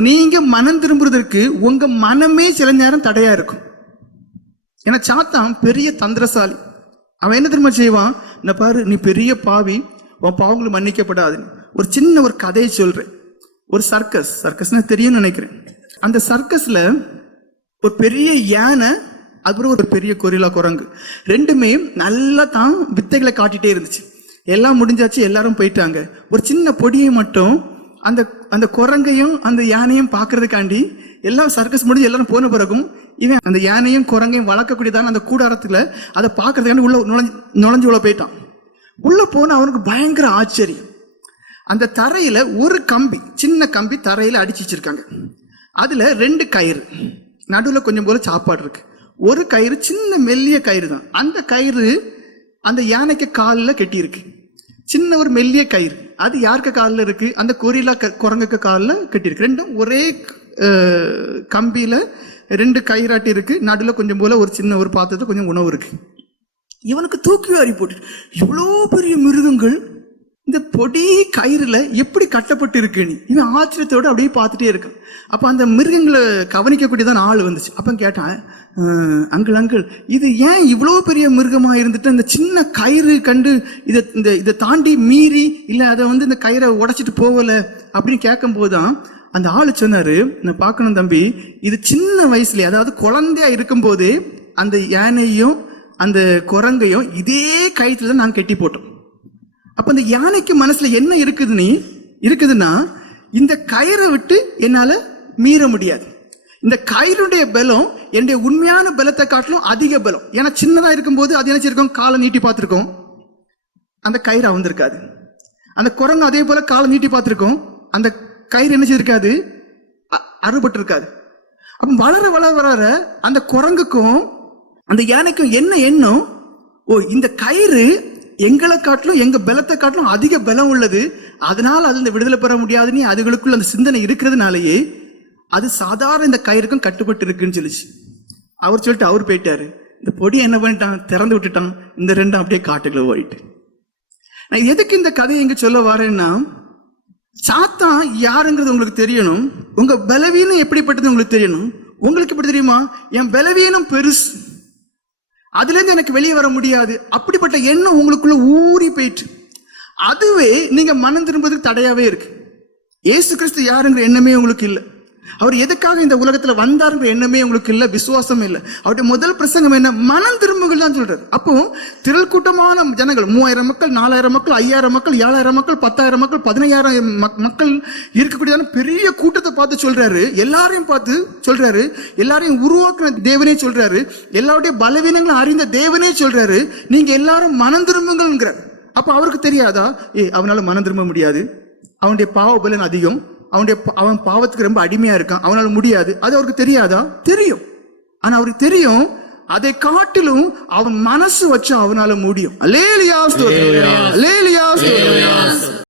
நீங்க மனம் திரும்புறதற்கு உங்க மனமே சில நேரம் தடையா இருக்கும். ஏன்னா சாத்தான் பெரிய தந்திரசாலி. அவன் என்ன திரும்ப செய்வான்? இந்த பாரு நீ பெரிய பாவி உன் பாவங்களும் மன்னிக்கப்படாது. ஒரு சின்ன ஒரு கதையை சொல்றேன். ஒரு சர்க்கஸ் சர்க்கஸ்னு தெரியும்னு நினைக்கிறேன். அந்த சர்க்கஸ்ல ஒரு பெரிய யானை அப்புறம் ஒரு பெரிய கொரிலா குரங்கு. ரெண்டுமே நல்லா தான் வித்தைகளை காட்டிட்டே இருந்துச்சு. எல்லாம் முடிஞ்சாச்சு எல்லாரும் போயிட்டாங்க. ஒரு சின்ன பொடியை மட்டும் அந்த அந்த குரங்கையும் அந்த யானையும் பார்க்கறதுக்காண்டி எல்லாம் சர்க்கஸ் முடிஞ்சு எல்லாரும் போன பிறகும் இவன் அந்த யானையும் குரங்கையும் வளர்க்கக்கூடியதான அந்த கூடாரத்துல அதை பார்க்கறதுக்காண்டி உள்ள நுழைஞ்சு நுழைஞ்சு உள்ள போயிட்டான். உள்ள போன அவனுக்கு பயங்கர ஆச்சரியம். அந்த தரையில ஒரு கம்பி சின்ன கம்பி தரையில அடிச்சு வச்சிருக்காங்க. அதுல ரெண்டு கயிறு. நடுவில் கொஞ்சம் போல சாப்பாடு இருக்கு. ஒரு கயிறு சின்ன மெல்லிய கயிறு தான். அந்த கயிறு அந்த யானைக்கு காலில் கெட்டியிருக்கு. சின்ன ஒரு மெல்லிய கயிறு. அது யாருக்கு காலில் இருக்கு? அந்த கொரிலா க- குரங்குக்கு காலில் கட்டியிருக்கு. ரெண்டும் ஒரே கம்பியில ரெண்டு கயிறாட்டி இருக்கு. நடுவில் கொஞ்சம் போல ஒரு சின்ன ஒரு பாத்திரத்தில் கொஞ்சம் உணவு இருக்கு. இவனுக்கு தூக்கி வாரி போட்டு இவ்வளோ பெரிய மிருகங்கள் இந்த பொடி கயிறுல எப்படி கட்டப்பட்டு இருக்கு நீ? இவன் ஆச்சரியத்தோட அப்படியே பார்த்துட்டே இருக்கான். அப்போ அந்த மிருகங்களை கவனிக்கக்கூடியதான் ஆள் வந்துச்சு. அப்போ கேட்டான் அங்கிள் அங்கிள் இது ஏன் இவ்வளோ பெரிய மிருகமாக இருந்துட்டு அந்த சின்ன கயிறு கண்டு இதை இந்த இதை தாண்டி மீறி இல்லை அதை வந்து இந்த கயிறை உடைச்சிட்டு போகலை? அப்படின்னு கேட்கும்போது தான் அந்த ஆள் சொன்னார் நான் பார்க்கணும் தம்பி இது சின்ன வயசுலேயே அதாவது குழந்தையா இருக்கும்போதே அந்த யானையும் அந்த குரங்கையும் இதே கயிற்றுல தான் நாங்கள் கட்டி போட்டோம். அப்ப இந்த யானைக்கு மனசுல என்ன இருக்குது நீ இருக்குதுன்னா இந்த கயிறை விட்டு என்னால மீற முடியாது. இந்த கயிறுடைய பலம் என்னுடைய உண்மையான பலத்தை காட்டிலும் அதிக பலம். ஏன்னா சின்னதா இருக்கும்போது அது என்ன காலை நீட்டி பார்த்துருக்கோம். அந்த கயிறு அவந்திருக்காது அந்த குரங்கு அதே போல காலை நீட்டி பார்த்துருக்கோம். அந்த கயிறு என்ன செய்திருக்காது? அ- அறுபட்டு இருக்காது அப்ப வளர வளர வளர அந்த குரங்குக்கும் அந்த யானைக்கும் என்ன எண்ணம்? ஓ இந்த கயிறு எங்களை காட்டிலும் எங்க பலத்தை காட்டிலும் அதிக பலம் உள்ளது. அதனால அது இந்த விடுதலை பெற முடியாதுன்னு அதுகளுக்குள்ள அந்த சிந்தனை இருக்கிறதுனாலயே அது சாதாரண இந்த கயிறுக்கும் கட்டுப்பட்டு இருக்குன்னு சொல்லிச்சு. அவர் சொல்லிட்டு அவர் போயிட்டாரு. இந்த பொடி என்ன பண்ணிட்டான்? திறந்து விட்டுட்டான். இந்த ரெண்டும் அப்படியே காட்டுக்குள்ள ஓடிட்டு நான் எதுக்கு இந்த கதையை இங்க சொல்ல வரேன்னா சாத்தான் யாருங்கிறது உங்களுக்கு தெரியணும். உங்க பலவீனம் எப்படிப்பட்டது உங்களுக்கு தெரியணும்? உங்களுக்கு எப்படி தெரியுமா? என் பலவீனம் பெருசு. அதுலேருந்து எனக்கு வெளியே வர முடியாது. அப்படிப்பட்ட எண்ணம் உங்களுக்குள்ள ஊறி போயிட்டு அதுவே நீங்க மனம் திரும்புறதுக்கு தடையாவே இருக்கு. ஏசு கிறிஸ்து யாருங்கிற எண்ணமே உங்களுக்கு இல்லை. அவர் எதுக்காக இந்த உலகத்துல வந்தாருங்கிற எண்ணமே உங்களுக்கு இல்லை விசுவாசம் இல்லை. அவருடைய முதல் பிரசங்கம் என்ன? மனம் திரும்புகள் தான் சொல்றாரு. அப்போ திரள் கூட்டமான ஜனங்கள் மூவாயிரம் மக்கள் நாலாயிரம் மக்கள் ஐயாயிரம் மக்கள் ஏழாயிரம் மக்கள் பத்தாயிரம் மக்கள் பதினையாயிரம் மக்கள் இருக்கக்கூடியதான பெரிய கூட்டத்தை பார்த்து சொல்றாரு. எல்லாரையும் பார்த்து சொல்றாரு. எல்லாரையும் உருவாக்கின தேவனே சொல்றாரு. எல்லாருடைய பலவீனங்களை அறிந்த தேவனே சொல்றாரு. நீங்க எல்லாரும் மனம் திரும்புங்கள்ங்கிறார் அப்போ அவருக்கு தெரியாதா? ஏ அவனால மனம் திரும்ப முடியாது. அவனுடைய பாவ பலன் அதிகம். அவனுடைய அவன் பாவத்துக்கு ரொம்ப அடிமையா இருக்கான். அவனால முடியாது. அது அவருக்கு தெரியாதா? தெரியும். ஆனா அவருக்கு தெரியும் அதை காட்டிலும் அவன் மனசு வச்சு அவனால முடியும். அல்லேலியா ஸ்தோத்திரம்.